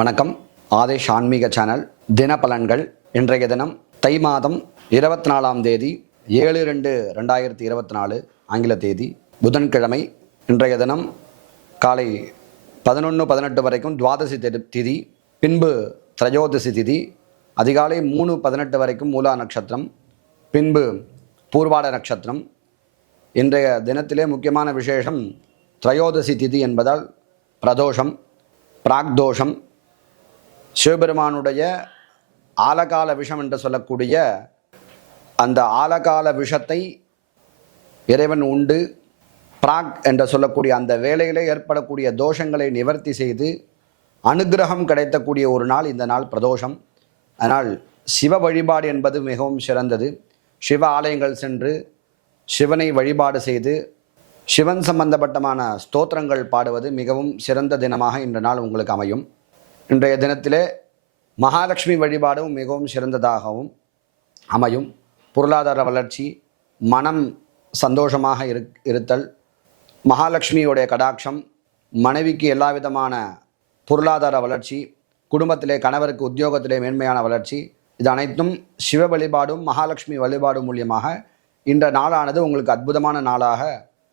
வணக்கம். ஆதேஷ் ஆன்மீக சேனல் தின பலன்கள் இன்றைய தினம் தை மாதம் இருபத்தி நாலாம் தேதி ஏழு ரெண்டு ரெண்டாயிரத்தி இருபத்தி நாலு ஆங்கில தேதி புதன்கிழமை. இன்றைய தினம் காலை பதினொன்று பதினெட்டு வரைக்கும் துவாதசி திதி- திதி பின்பு திரையோதசி திதி அதிகாலை மூணு பதினெட்டு வரைக்கும் மூலா நட்சத்திரம் பின்பு பூர்வாட நட்சத்திரம். இன்றைய தினத்திலே முக்கியமான விசேஷம் திரையோதசி திதி என்பதால் பிரதோஷம் பிராக்தோஷம் சிவபெருமானுடைய ஆலகால விஷம் என்று சொல்லக்கூடிய அந்த ஆலகால விஷத்தை இறைவன் உண்டு. பிராக் என்று சொல்லக்கூடிய அந்த வேளையிலே ஏற்படக்கூடிய தோஷங்களை நிவர்த்தி செய்து அனுக்கிரகம் கிடைத்தக்கூடிய ஒரு நாள் இந்த நாள் பிரதோஷம். அதனால் சிவ வழிபாடு என்பது மிகவும் சிறந்தது. சிவ ஆலயங்கள் சென்று சிவனை வழிபாடு செய்து சிவன் சம்பந்தப்பட்டமான ஸ்தோத்திரங்கள் பாடுவது மிகவும் சிறந்த தினமாக இந்த நாள் உங்களுக்கு அமையும். இன்றைய தினத்திலே மகாலட்சுமி வழிபாடும் மிகவும் சிறந்ததாகவும் அமையும். பொருளாதார வளர்ச்சி மனம் சந்தோஷமாக இரு இருத்தல் மகாலட்சுமியுடைய கடாட்சம் மனைவிக்கு எல்லா விதமான பொருளாதார வளர்ச்சி குடும்பத்திலே கணவருக்கு உத்தியோகத்திலே மேன்மையான வளர்ச்சி இது அனைத்தும் சிவ வழிபாடும் மகாலட்சுமி வழிபாடும் மூலியமாக இந்த நாளானது உங்களுக்கு அற்புதமான நாளாக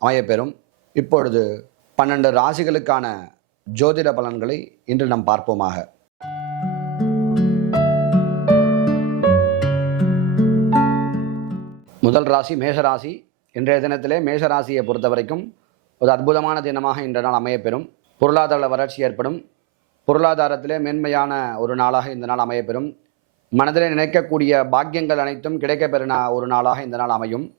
அமையப்பெறும். இப்பொழுது பன்னெண்டு ராசிகளுக்கான ஜோதிட பலன்களை இன்று நாம் பார்ப்போமாக. முதல் ராசி மேஷராசி இன்றைய தினத்திலே மேஷராசியை பொறுத்த வரைக்கும் ஒரு அற்புதமான தினமாக இன்ற நாள் அமையப்பெறும். பொருளாதார வளர்ச்சி ஏற்படும். பொருளாதாரத்திலே மேன்மையான ஒரு நாளாக இந்த நாள் அமையப்பெறும். மனதிலே நினைக்கக்கூடிய பாக்கியங்கள் அனைத்தும் கிடைக்கப்பெறும் ஒரு நாளாக இந்த நாள் அமையும்.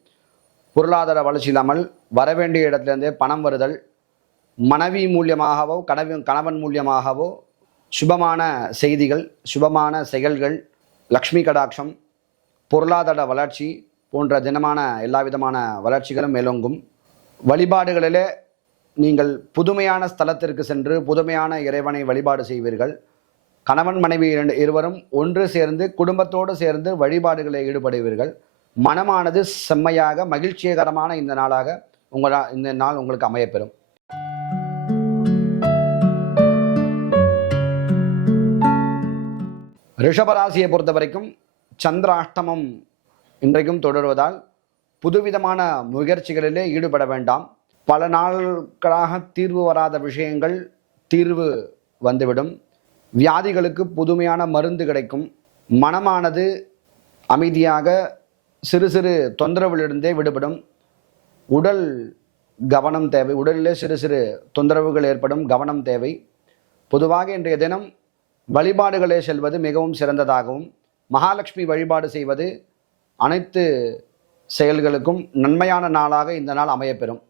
பொருளாதார வளர்ச்சி இல்லாமல் வரவேண்டிய இடத்துலேருந்தே பணம் வருதல் மனைவி மூலியமாகவோ கணவன் கணவன் மூலியமாகவோ சுபமான செய்திகள் சுபமான செயல்கள் லக்ஷ்மி கடாட்சம் பொருளாதார வளர்ச்சி போன்ற தினமான எல்லா விதமான வளர்ச்சிகளும் மேலோங்கும். வழிபாடுகளிலே நீங்கள் புதுமையான ஸ்தலத்திற்கு சென்று புதுமையான இறைவனை வழிபாடு செய்வீர்கள். கணவன் மனைவி இரண்டு இருவரும் ஒன்று சேர்ந்து குடும்பத்தோடு சேர்ந்து வழிபாடுகளில் ஈடுபடுவீர்கள். மனமானது செம்மையாக மகிழ்ச்சிகரமான இந்த நாளாக உங்களா இந்த நாள் உங்களுக்கு அமையப்பெறும். ரிஷபராசியை பொறுத்த வரைக்கும் சந்திராஷ்டமம் இன்றைக்கும் தொடருவதால் புதுவிதமான முயற்சிகளிலே ஈடுபட வேண்டாம். பல நாட்களாக தீர்வு வராத விஷயங்கள் தீர்வு வந்துவிடும். வியாதிகளுக்கு புதுமையான மருந்து கிடைக்கும். மனமானது அமைதியாக சிறு சிறு தொந்தரவிலிருந்தே விடுபடும். உடல் கவனம் தேவை. உடலிலே சிறு சிறு தொந்தரவுகள் ஏற்படும். கவனம் தேவை. பொதுவாக இன்றைய தினம் வழிபாடுகளே செல்வது மிகவும் சிறந்ததாகவும் மகாலட்சுமி வழிபாடு செய்வது அனைத்து செயல்களுக்கும் நன்மையான நாளாக இந்த நாள் அமையப்பெறும்.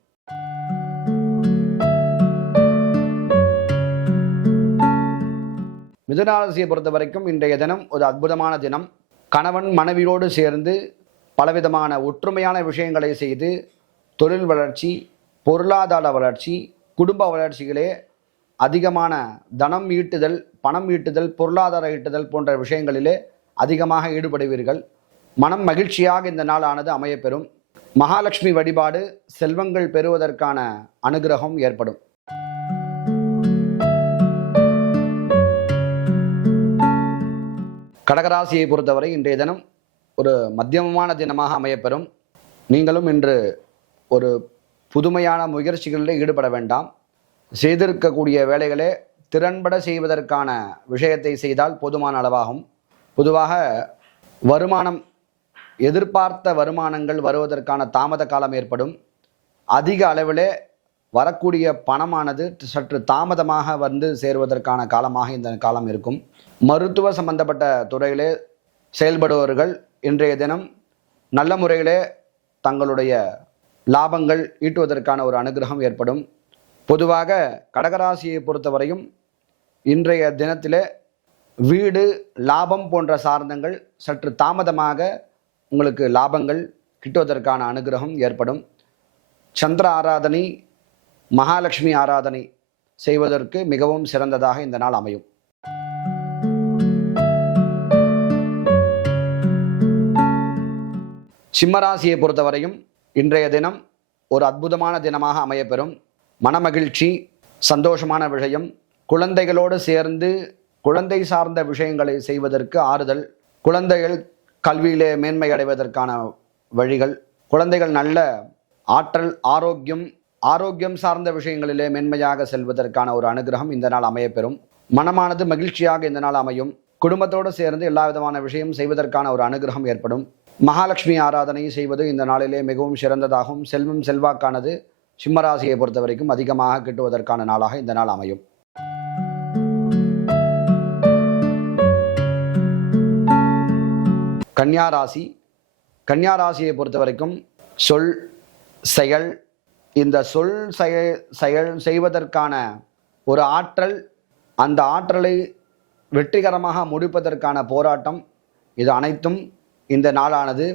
மிதுனராசியை பொறுத்த வரைக்கும் இன்றைய தினம் ஒரு அற்புதமான தினம். கணவன் மனைவியோடு சேர்ந்து பலவிதமான ஒற்றுமையான விஷயங்களை செய்து தொழில் வளர்ச்சி பொருளாதார வளர்ச்சி குடும்ப வளர்ச்சிகளே அதிகமான தனம் ஈட்டுதல் பணம் ஈட்டுதல் பொருளாதார ஈட்டுதல் போன்ற விஷயங்களிலே அதிகமாக ஈடுபடுவீர்கள். மனம் மகிழ்ச்சியாக இந்த நாளானது அமையப்பெறும். மகாலட்சுமி வழிபாடு செல்வங்கள் பெறுவதற்கான அனுகிரகம் ஏற்படும். கடகராசியை பொறுத்தவரை இன்றைய தினம் ஒரு மத்தியமமான தினமாக அமையப்பெறும். நீங்களும் இன்று ஒரு புதுமையான முயற்சிகளில் ஈடுபட வேண்டாம். செய்திருக்கக்கூடிய வேலைகளே திறன்பட செய்வதற்கான விஷயத்தை செய்தால் போதுமான அளவாகும். பொதுவாக வருமானம் எதிர்பார்த்த வருமானங்கள் வருவதற்கான தாமத காலம் ஏற்படும். அதிக அளவிலே வரக்கூடிய பணமானது சற்று தாமதமாக வந்து சேருவதற்கான காலமாக இந்த காலம் இருக்கும். மருத்துவ சம்பந்தப்பட்ட துறையிலே செயல்படுபவர்கள் இன்றைய தினம் நல்ல முறையிலே தங்களுடைய லாபங்கள் ஈட்டுவதற்கான ஒரு அனுகிரகம் ஏற்படும். பொதுவாக கடகராசியை பொறுத்தவரையும் இன்றைய தினத்தில் வீடு லாபம் போன்ற சார்ந்தங்கள் சற்று தாமதமாக உங்களுக்கு லாபங்கள் கிட்டுவதற்கான அனுகிரகம் ஏற்படும். சந்திர ஆராதனை மகாலட்சுமி ஆராதனை செய்வதற்கு மிகவும் சிறந்ததாக இந்த நாள் அமையும். சிம்மராசியை பொறுத்தவரையும் இன்றைய தினம் ஒரு அற்புதமான தினமாக அமையப்பெறும். மனமகிழ்ச்சி சந்தோஷமான விஷயம் குழந்தைகளோடு சேர்ந்து குழந்தை சார்ந்த விஷயங்களை செய்வதற்கு ஆறுதல் குழந்தைகள் கல்வியிலே மேன்மை அடைவதற்கான வழிகள் குழந்தைகள் நல்ல ஆற்றல் ஆரோக்கியம் ஆரோக்கியம் சார்ந்த விஷயங்களிலே மேன்மையாக செல்வதற்கான ஒரு அனுகிரகம் இந்த நாள் அமையப்பெறும். மனமானது மகிழ்ச்சியாக இந்த நாள் அமையும். குடும்பத்தோடு சேர்ந்து எல்லா விதமான விஷயம் செய்வதற்கான ஒரு அனுகிரகம் ஏற்படும். மகாலட்சுமி ஆராதனை செய்வது இந்த நாளிலே மிகவும் சிறந்ததாகும். செல்வம் செல்வாக்கானது சிம்மராசியை பொறுத்த வரைக்கும் அதிகமாக கிட்டுவதற்கான நாளாக இந்த நாள் அமையும். கன்னியா ராசி. கன்னியா ராசியை பொறுத்த வரைக்கும் சொல் செயல் இந்த சொல் செயல் செயல் செய்வதற்கான ஒரு ஆற்றல் அந்த ஆற்றலை வெற்றிகரமாக முடிப்பதற்கான போராட்டம் இது அனைத்தும் இந்த நாளானது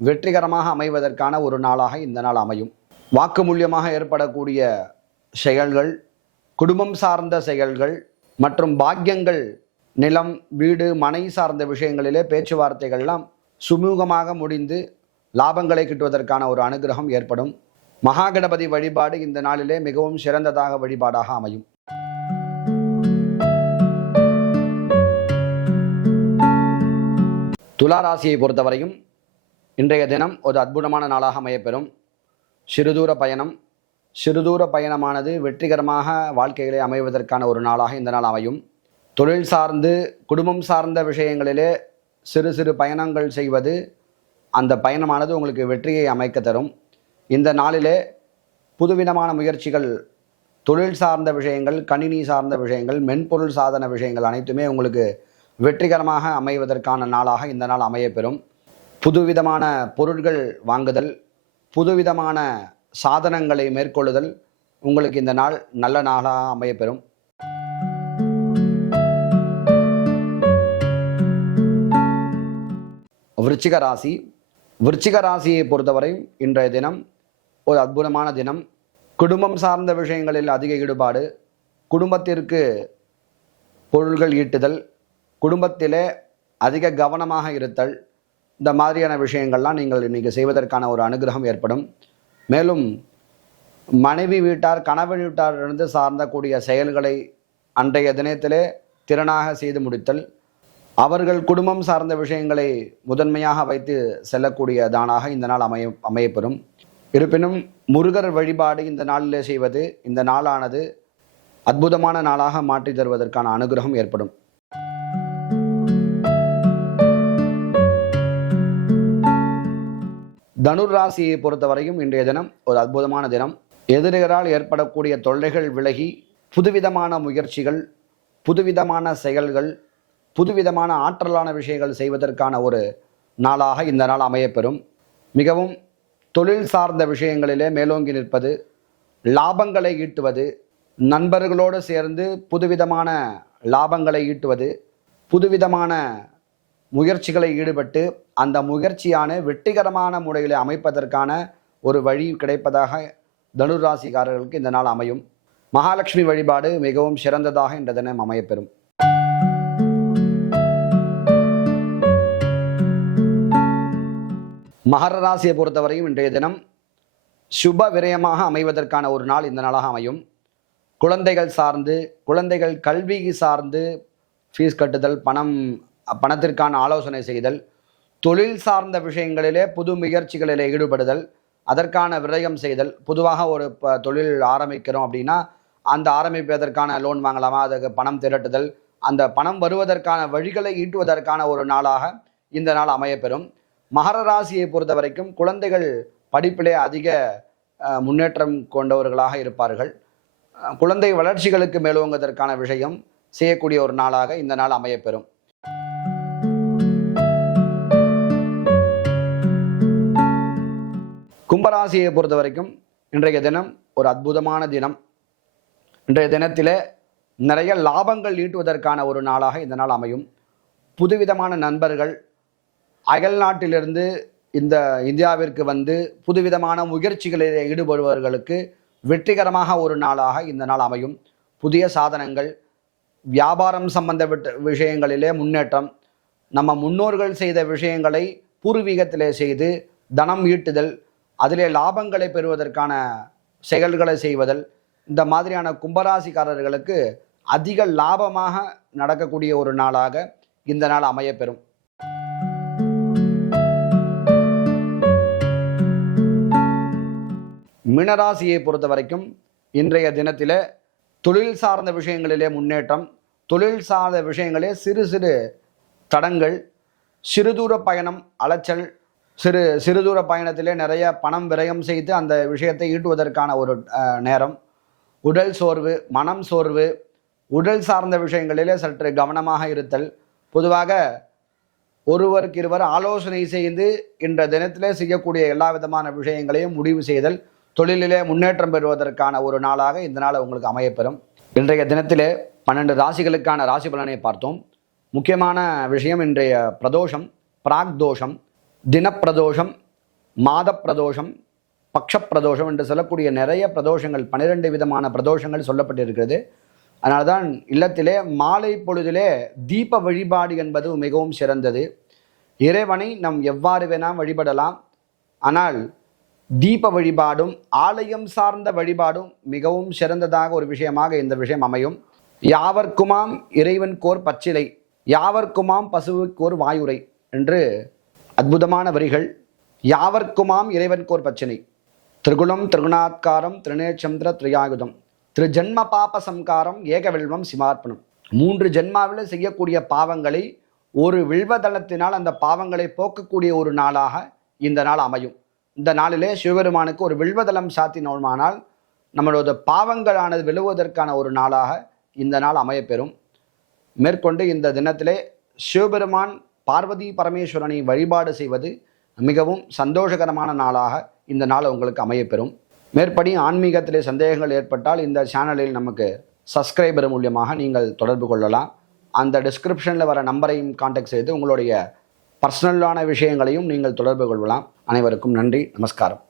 வெற்றிகரமாக அமைவதற்கான ஒரு நாளாக இந்த நாள் அமையும். வாக்கு மூலியமாக ஏற்படக்கூடிய செயல்கள் குடும்பம் சார்ந்த செயல்கள் மற்றும் பாக்கியங்கள் நிலம் வீடு மனை சார்ந்த விஷயங்களிலே பேச்சுவார்த்தைகள்லாம் சுமூகமாக முடிந்து லாபங்களை கிட்டுவதற்கான ஒரு அனுகிரகம் ஏற்படும். மகாகணபதி வழிபாடு இந்த நாளிலே மிகவும் சிறந்ததாக வழிபாடாக அமையும். துலா ராசியை பொறுத்தவரையும் இன்றைய தினம் ஒரு அற்புதமான நாளாக அமையப்பெறும். சிறுதூர பயணம். சிறுதூர பயணமானது வெற்றிகரமாக வாழ்க்கைகளை அமைவதற்கான ஒரு நாளாக இந்த நாள் அமையும். தொழில் சார்ந்து குடும்பம் சார்ந்த விஷயங்களிலே சிறு சிறு பயணங்கள் செய்வது அந்த பயணமானது உங்களுக்கு வெற்றியை அமைக்க தரும். இந்த நாளிலே புதுவிதமான முயற்சிகள் தொழில் சார்ந்த விஷயங்கள் கணினி சார்ந்த விஷயங்கள் மென்பொருள் சாதன விஷயங்கள் அனைத்துமே உங்களுக்கு வெற்றிகரமாக அமைவதற்கான நாளாக இந்த நாள் அமையப்பெறும் புதுவிதமான பொருட்கள் வாங்குதல் புதுவிதமான சாதனங்களை மேற்கொள்ளுதல் உங்களுக்கு இந்த நாள் நல்ல நாளாக அமையப்பெறும். விருச்சிக ராசி. விருச்சிக ராசியை பொறுத்தவரை இன்றைய தினம் ஒரு அற்புதமான தினம். குடும்பம் சார்ந்த விஷயங்களில் அதிக ஈடுபாடு. குடும்பத்திற்கு பொருள்கள் ஈட்டுதல். குடும்பத்திலே அதிக கவனமாக இருத்தல். இந்த மாதிரியான விஷயங்கள்லாம் நீங்கள் இன்றைக்கி செய்வதற்கான ஒரு அனுகிரகம் ஏற்படும். மேலும் மனைவி வீட்டார் கணவன் வீட்டாரிலிருந்து சார்ந்த கூடிய செயல்களை அன்றைய தினத்திலே திறனாக செய்து முடித்தல் அவர்கள் குடும்பம் சார்ந்த விஷயங்களை முதன்மையாக வைத்து செல்லக்கூடிய தானாக இந்த நாள் அமைய அமையப்பெறும். இருப்பினும் முருகர் வழிபாடு இந்த நாளிலே செய்வது இந்த நாளானது அற்புதமான நாளாக மாற்றி தருவதற்கான அனுகிரகம் ஏற்படும். தனுர் ராசியை பொறுத்தவரையும் இன்றைய தினம் ஒரு அற்புதமான தினம். எதிரிகளால் ஏற்படக்கூடிய தொல்லைகள் விலகி புதுவிதமான முயற்சிகள் புதுவிதமான செயல்கள் புதுவிதமான ஆற்றலான விஷயங்கள் செய்வதற்கான ஒரு நாளாக இந்த நாள் அமையப்பெறும். மிகவும் தொழில் சார்ந்த விஷயங்களிலே மேலோங்கி நிற்பது லாபங்களை ஈட்டுவது நண்பர்களோடு சேர்ந்து புதுவிதமான லாபங்களை ஈட்டுவது புதுவிதமான முயற்சிகளை ஈடுபட்டு அந்த முயற்சியான வெற்றிகரமான முறையில் அமைப்பதற்கான ஒரு வழி கிடைப்பதாக தனுர் ராசிக்காரர்களுக்கு இந்த நாள் அமையும். மகாலட்சுமி வழிபாடு மிகவும் சிறந்ததாக இந்த தினம் அமையப்பெறும். மகர ராசியை பொறுத்தவரையும் இன்றைய தினம் சுப விரயமாக அமைவதற்கான ஒரு நாள் இந்த நாளாக அமையும். குழந்தைகள் சார்ந்து குழந்தைகள் கல்வி சார்ந்து ஃபீஸ் கட்டுதல் பணம் பணத்திற்கான ஆலோசனை செய்தல் தொழில் சார்ந்த விஷயங்களிலே புது முயற்சிகளிலே ஈடுபடுதல் அதற்கான விரயம் செய்தல். பொதுவாக ஒரு ப தொழில் ஆரம்பிக்கிறோம் அப்படின்னா அந்த ஆரம்பிப்பதற்கான லோன் வாங்கலாமா? அதுக்கு பணம் திரட்டுதல். அந்த பணம் வருவதற்கான வழிகளை ஈட்டுவதற்கான ஒரு நாளாக இந்த நாள் அமையப்பெறும். மகர ராசியை பொறுத்த வரைக்கும் குழந்தைகள் படிப்பிலே அதிக முன்னேற்றம் கொண்டவர்களாக இருப்பார்கள். குழந்தை வளர்ச்சிகளுக்கு மேலோங்குவதற்கான விஷயம் செய்யக்கூடிய ஒரு நாளாக இந்த நாள் அமையப்பெறும். கும்பராசியை பொறுத்த வரைக்கும் இன்றைய தினம் ஒரு அற்புதமான தினம். இன்றைய தினத்தில் நிறைய லாபங்கள் ஈட்டுவதற்கான ஒரு நாளாக இந்த நாள் அமையும். புதுவிதமான நண்பர்கள் அயல் நாட்டிலிருந்து இந்த இந்தியாவிற்கு வந்து புதுவிதமான முயற்சிகளில் ஈடுபடுபவர்களுக்கு வெற்றிகரமாக ஒரு நாளாக இந்த நாள் அமையும். புதிய சாதனங்கள் வியாபாரம் சம்பந்த விஷயங்களிலே முன்னேற்றம் நம்ம முன்னோர்கள் செய்த விஷயங்களை பூர்வீகத்திலே செய்து தனம் ஈட்டுதல் அதிலே லாபங்களை பெறுவதற்கான செயல்களை செய்வதல் இந்த மாதிரியான கும்பராசிக்காரர்களுக்கு அதிக லாபமாக நடக்கக்கூடிய ஒரு நாளாக இந்த நாள் அமையப்பெறும். மினராசியை பொறுத்த வரைக்கும் இன்றைய தினத்தில் தொழில் சார்ந்த விஷயங்களிலே முன்னேற்றம் தொழில் சார்ந்த விஷயங்களே சிறு சிறு தடங்கள் சிறுதூர பயணம் அலைச்சல் சிறு சிறுதூர பயணத்திலே நிறைய பணம் விரயம் செய்து அந்த விஷயத்தை ஈட்டுவதற்கான ஒரு நேரம். உடல் சோர்வு மனம் சோர்வு உடல் சார்ந்த விஷயங்களிலே சற்று கவனமாக இருத்தல். பொதுவாக ஒருவருக்கு இருவர் ஆலோசனை செய்து இன்ற தினத்திலே செய்யக்கூடிய எல்லா விதமான விஷயங்களையும் முடிவு செய்தல் தொழிலிலே முன்னேற்றம் பெறுவதற்கான ஒரு நாளாக இந்த நாள் உங்களுக்கு அமையப்பெறும். இன்றைய தினத்திலே பன்னெண்டு ராசிகளுக்கான ராசி பலனை பார்த்தோம். முக்கியமான விஷயம் இன்றைய பிரதோஷம் பிராக் தோஷம். தினப்பிரதோஷம் மாத பிரதோஷம் பக்ஷ பிரதோஷம் என்று சொல்லக்கூடிய நிறைய பிரதோஷங்கள் பன்னிரெண்டு விதமான பிரதோஷங்கள் சொல்லப்பட்டிருக்கிறது. அதனால தான் இல்லத்திலே மாலை பொழுதிலே தீப வழிபாடு என்பது மிகவும் சிறந்தது. இறைவனை நாம் எவ்வாறு வேணாம் வழிபடலாம். ஆனால் தீப வழிபாடும் ஆலயம் சார்ந்த வழிபாடும் மிகவும் சிறந்ததாக ஒரு விஷயமாக இந்த விஷயம் அமையும். யாவர்க்குமாம் இறைவன் கோர் பச்சிலை யாவர்க்குமாம் பசுவுக்கோர் வாயுரை என்று அற்புதமான வரிகள். யாவர்க்குமாம் இறைவன் கோர் பச்சினை. திருகுணம் திருகுணாத்காரம் திருநேச்சந்திர திரியாயுதம். திரு ஜென்ம பாப சம்காரம் ஏக வில்வம் சிமார்ப்பணம். மூன்று ஜென்மாவில் செய்யக்கூடிய பாவங்களை ஒரு வில்வதளத்தினால் அந்த பாவங்களை போக்கக்கூடிய ஒரு நாளாக இந்த நாள் அமையும். இந்த நாளிலே சிவபெருமானுக்கு ஒரு வில்வதளம் சாத்தினோமானால் நம்மளோட பாவங்களானது விழுவதற்கான ஒரு நாளாக இந்த நாள் அமையப்பெறும். மேற்கொண்டு இந்த தினத்திலே சிவபெருமான் பார்வதி பரமேஸ்வரனை வழிபாடு செய்வது மிகவும் சந்தோஷகரமான நாளாக இந்த நாள் உங்களுக்கு அமையப்பெறும். மேற்படி ஆன்மீகத்திலே சந்தேகங்கள் ஏற்பட்டால் இந்த சேனலில் நமக்கு சப்ஸ்கிரைபர் மூலியமாக நீங்கள் தொடர்பு கொள்ளலாம். அந்த டிஸ்கிரிப்ஷனில் வர நம்பரையும் காண்டாக்ட் செய்து உங்களுடைய பர்சனலான விஷயங்களையும் நீங்கள் தொடர்பு கொள்ளலாம். அனைவருக்கும் நன்றி நமஸ்காரம்.